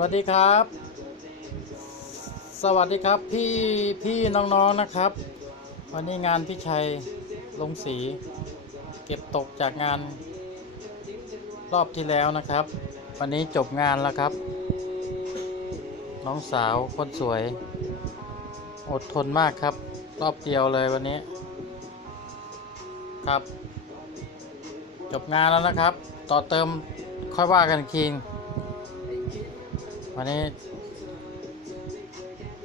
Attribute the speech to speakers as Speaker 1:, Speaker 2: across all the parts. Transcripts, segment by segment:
Speaker 1: วัสดีครับ สวัสดีครับพี่พี่น้องๆนะครับ วันนี้งานพี่ชัยลงสี เก็บตกจากงานรอบที่แล้วนะครับ วันนี้จบงานแล้วครับ น้องสาวคนสวย อดทนมากครับ รอบเดียวเลยวันนี้ ครับ จบงานแล้วนะครับ ต่อเติมค่อยว่ากันอีกที วันนี้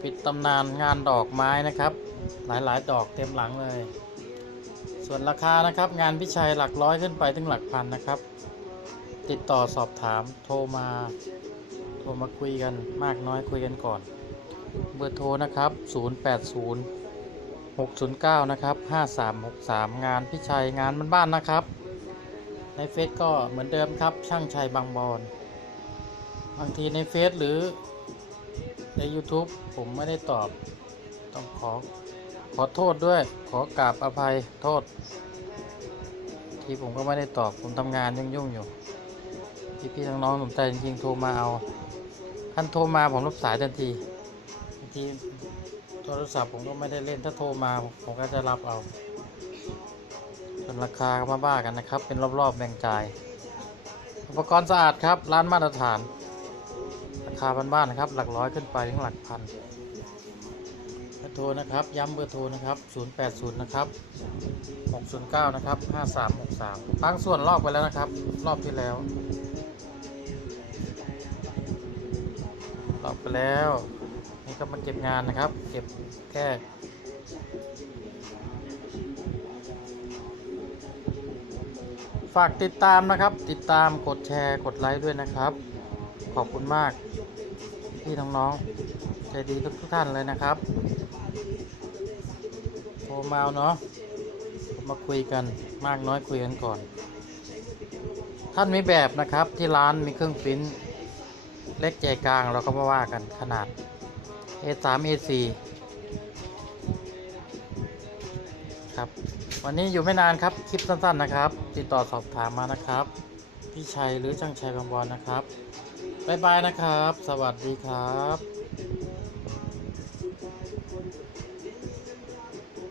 Speaker 1: ปิดตำนานงานดอกไม้นะครับ หลายๆ ดอกเต็มหลังเลย ส่วนราคานะครับ งานพิชัยหลักร้อยขึ้นไปถึงหลักพันนะครับ ติดต่อสอบถามโทรมาโทรมาคุยกันมากน้อยคุยกันก่อน เบอร์โทรนะครับ 080 609 นะครับ 5363 งานพิชัยงานบ้านๆนะครับ ในเฟซก็เหมือนเดิมครับช่างชัยบางบอน บางทีในเฟซหรือใน YouTube ผมไม่ได้ตอบ ต้องขอขอโทษด้วย ขอกราบอภัยโทษ ที่ผมก็ไม่ได้ตอบ ผมทำงานยุ่งๆอยู่ พี่ๆน้องๆสนใจจริงๆโทรมาเอาท่านโทรมาผมรับสายทันทีบางทีโทรศัพท์ผมก็ไม่ได้เล่นถ้าโทรมาผมก็จะรับเอาส่วนราคาก็มาบ้ากันนะครับ เป็นรอบๆแบ่งจ่ายอุปกรณ์สะอาดครับ ร้านมาตรฐาน คาบ้านๆนะครับ หลักร้อยขึ้นไปถึงหลักพันเบอร์โทรนะครับ ย้ำเบอร์โทรนะครับ 080 นะครับ 609 นะครับ 5363บางส่วนลอกไปแล้วนะครับ รอบที่แล้วลอกไปแล้ว นี่ก็มาเก็บงานนะครับ เก็บแค่ฝากติดตามนะครับ ติดตามกดแชร์กดไลค์ด้วยนะครับ ขอบคุณมาก พี่น้องๆใจดีทุกทุกท่านเลยนะครับโทรมาเอาเนาะมาคุยกันมากน้อยคุยกันก่อน ท่านมีแบบนะครับที่ร้านมีเครื่องปริ้นเล็กใจกลางเราก็มาว่ากันขนาด A3 A4 ครับ วันนี้อยู่ไม่นานครับ คลิปสั้นๆนะครับ ติดต่อสอบถามมานะครับ พี่ชัยหรือช่างชัยบางบอลนะครับ บายบายนะครับ สวัสดีครับ